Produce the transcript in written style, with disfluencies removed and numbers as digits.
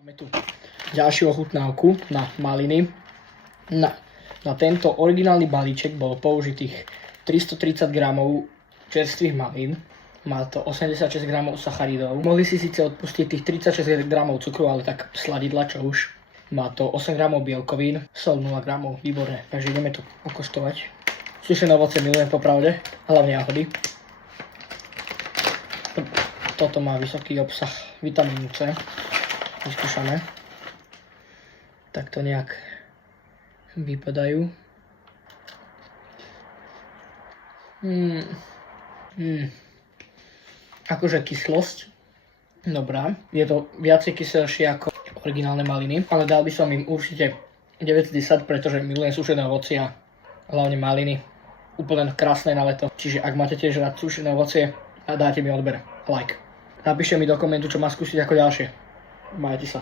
Máme tu ďalšiu ochutnávku na maliny. Na tento originálny balíček bolo použitých 330 gramov čerstvých malín. Má to 86 gramov sacharidov. Mohli si síce odpustiť tých 36 gramov cukru, ale tak sladidla, čo už. Má to 8 gramov bielkovín, sol 0 gramov, výborné. Takže ideme to okoštovať. Sušené ovoce milujem popravde, hlavne jahody. Toto má vysoký obsah vitamínu C. Vyskúšame. Takto nejak vypadajú. Akože kyslosť. Dobrá. Je to viacej kyselšie ako originálne maliny, ale dal by som im určite 9/10, pretože milujem sušené ovocie a hlavne maliny. Úplne krásne na leto. Čiže ak máte tiež rád sušené ovocie, dáte mi odber, like. Napíšte mi do komentu, čo má skúsiť ako ďalšie. Majte sa.